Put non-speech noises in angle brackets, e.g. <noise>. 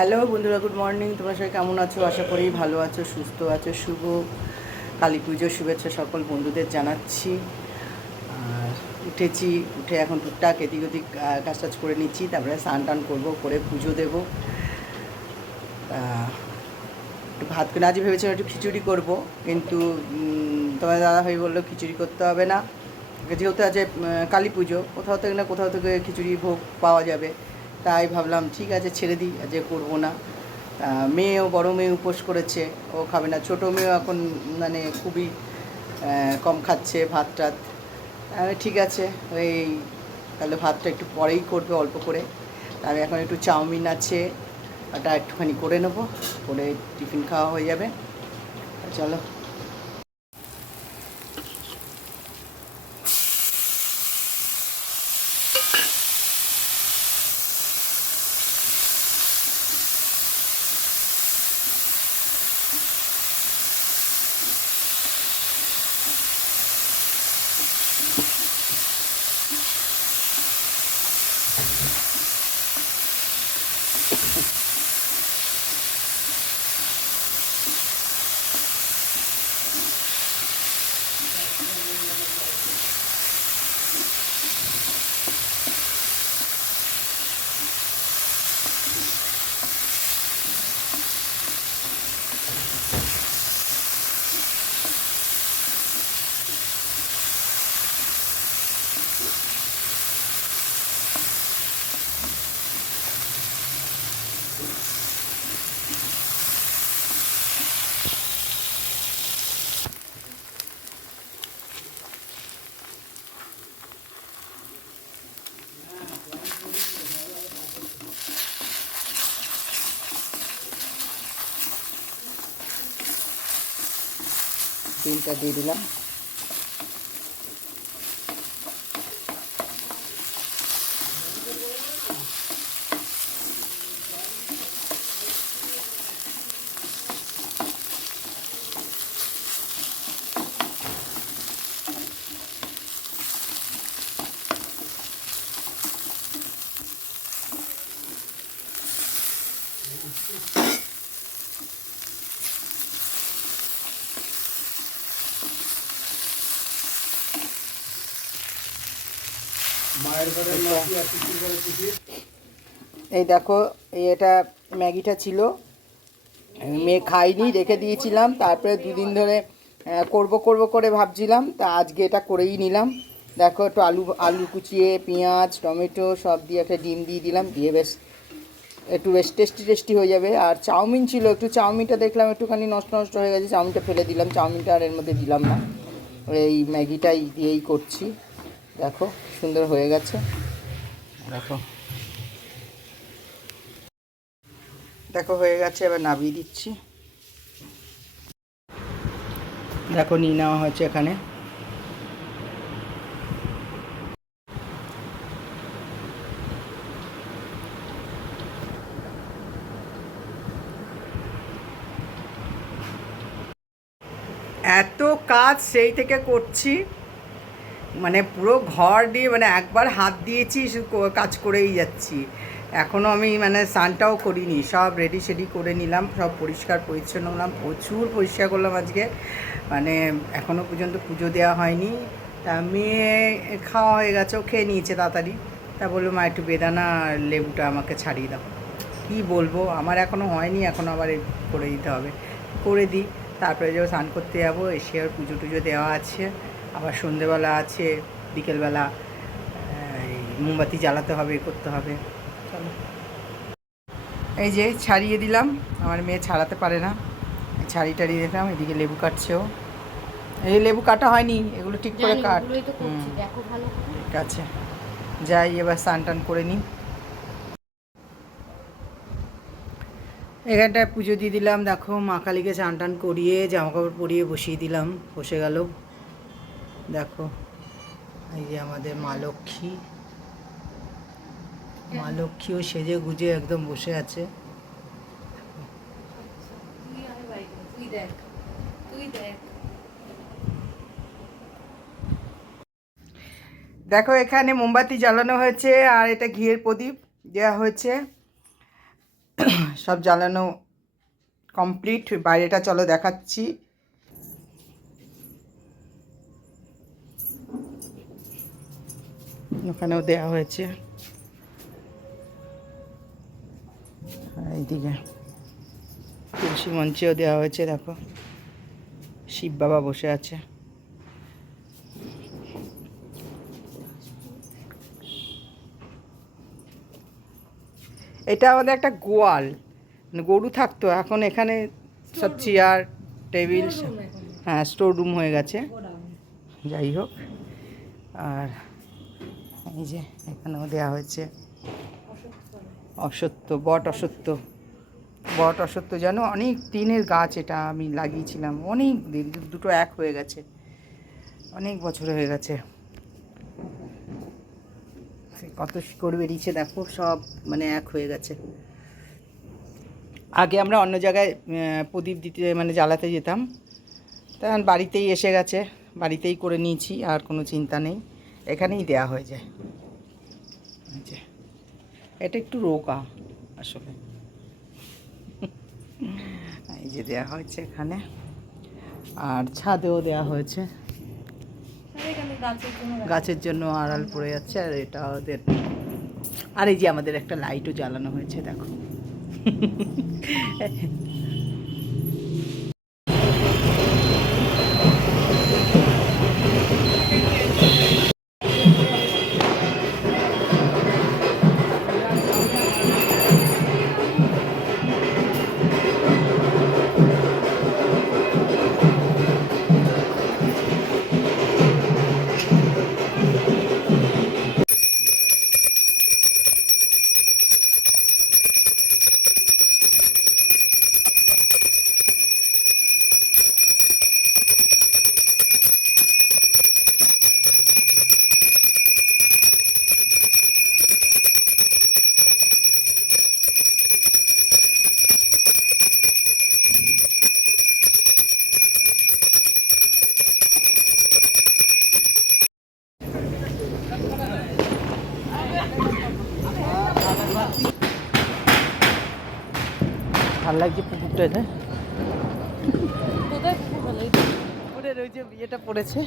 Hello বন্ধুরা good morning তোমরা সবাই কেমন আছো? আশা করি ভালো আছো, সুস্থ আছো। শুভ কালী পুজোর শুভেচ্ছা সকল বন্ধুদের জানাচ্ছি। আর উঠেছি, উঠে এখন টুকটাক এদিক ওদিক কাজ টাজ করে নিচ্ছি। তারপরে স্নান টান করব, করে পুজো দেবো। একটু ভাত করে আজ ভেবেছিলাম একটু খিচুড়ি করব, কিন্তু তোমার দাদা ভাই বলল খিচুড়ি করতে হবে না। যেহেতু আছে কালী পুজো, কোথাও থেকে না কোথাও থেকে খিচুড়ি ভোগ পাওয়া যাবে। তাই ভাবলাম, ঠিক আছে, ছেড়ে দিই যে করব না। মেয়েও, বড় মেয়ে উপোস করেছে, ও খাবে না। ছোটো মেয়েও এখন মানে খুবই কম খাচ্ছে ভাত টাত। ঠিক আছে ওই তাহলে ভাতটা একটু পরেই করবে অল্প করে। আমি এখন একটু চাউমিন আছে, ওটা একটুখানি করে নেব, করে টিফিন খাওয়া হয়ে যাবে। চলো। ডিমটা দিয়ে দিলাম এই দেখো এই এটা ম্যাগিটা ছিল। মেয়ে খাইনি রেখে দিয়েছিলাম তারপরে দুদিন ধরে করব করব করে ভাবছিলাম তা আজকে এটা করেই নিলাম। দেখো একটু আলু আলু কুচিয়ে পেঁয়াজ টমেটো সব দিয়ে একটা ডিম দিয়ে দিলাম দিয়ে বেশ একটু বেশ টেস্টি টেস্টি হয়ে যাবে। আর চাউমিন ছিল, একটু চাউমিনটা দেখলাম, একটুখানি নষ্ট নষ্ট হয়ে গেছে, চাউমিনটা ফেলে দিলাম। চাউমিনটা আর এর মধ্যে দিলাম না। এই ম্যাগিটাই দিয়েই করছি। দেখো, সুন্দর হয়ে গেছে। দেখো। দেখো, হয়ে গেছে, এবার নাবিয়ে দিচ্ছি। দেখো, নিয়ে নেওয়া হয়েছে এখানে। এত কাজ সেই থেকে করছি। মানে পুরো ঘর দিয়ে মানে একবার হাত দিয়েছি কাজ করেই যাচ্ছি। এখনও আমি মানে স্নানটাও করিনি, সব রেডি সেডি করে নিলাম, সব পরিষ্কার পরিচ্ছন্ন হলাম, প্রচুর পরিষ্কার করলাম আজকে। মানে এখনও পর্যন্ত পুজো দেওয়া হয়নি। তা মেয়ে খাওয়া হয়ে গেছে, ও খেয়ে নিয়েছে তাড়াতাড়ি। তা বলল, মা, একটু বেদানা লেবুটা আমাকে ছাড়িয়ে দাও। কী বলব, আমার এখনও হয়নি, এখন আবার করে দিতে হবে। করে দিই। তারপরে যাব স্নান করতে যাব এসে আর পুজো টুজো দেওয়া আছে আবার সন্ধেবেলা আছে বিকেলবেলা এই মোমবাতি জ্বালাতে হবে করতে হবে চলো। এই যে ছাড়িয়ে দিলাম আমার মেয়ে ছাড়াতে পারে না ছাড়ি টাড়িয়ে দিলাম এদিকে লেবু কাটছেও এই লেবু কাটা হয়নি এগুলো ঠিক করে কাট। ঠিক আছে যাই এবার স্নান টান করে নিই। এখানটায় পুজো দিয়ে দিলাম, দেখো মা কালীকে স্নান টান করিয়ে জামা কাপড় পরিয়ে বসিয়ে দিলাম, বসে গেল। দেখো, এই যে আমাদের মা লক্ষ্মী। মা লক্ষ্মীও সেজে গুজে একদম বসে আছে। দেখো, এখানে মোমবাতি জ্বালানো হয়েছে আর এটা ঘিয়ের প্রদীপ দেওয়া হয়েছে। <coughs> সব জ্বালানো কমপ্লিট বাইরেটা চলো দেখাচ্ছি। ওখানেও দেওয়া হয়েছে। আর এইদিকে। তুলসী মঞ্চেও দেওয়া হয়েছে, দেখো। শিব বাবা বসে আছে। এটা আমাদের একটা গোয়াল। মানে গরু থাকতো এখন এখানে সব চেয়ার টেবিল হ্যাঁ স্টোর রুম হয়ে গেছে। যাই হোক আর এই যে এখানেও দেওয়া হয়েছে অসত্য বট অসত্য। বট অসত্য যেন অনেক দিনের গাছ এটা আমি লাগিয়েছিলাম। অনেক দিন দুটো এক হয়ে গেছে। অনেক বছর হয়ে গেছে। কত শিকড় বেরিয়েছে দেখো, সব মানে এক হয়ে গেছে। আগে আমরা অন্য জায়গায় প্রদীপ দিতে মানে জ্বালাতে যেতাম। তখন বাড়িতেই এসে গেছে, বাড়িতেই করে নিয়েছি, আর কোনো চিন্তা নেই। এখানেই দেয়া হয়ে যায়। এটা একটু রোগা আসলে। এই যে দেওয়া হয়েছে এখানে। আর ছাদেও দেওয়া হয়েছে। গাছের জন্য আড়াল পড়ে যাচ্ছে আর এটা ওদের আর এই যে আমাদের একটা লাইটও জ্বালানো হয়েছে, দেখো। ভালো লাগছে পুকুরটা হ্যাঁ? যে ওই যে ইয়েটা পড়েছে।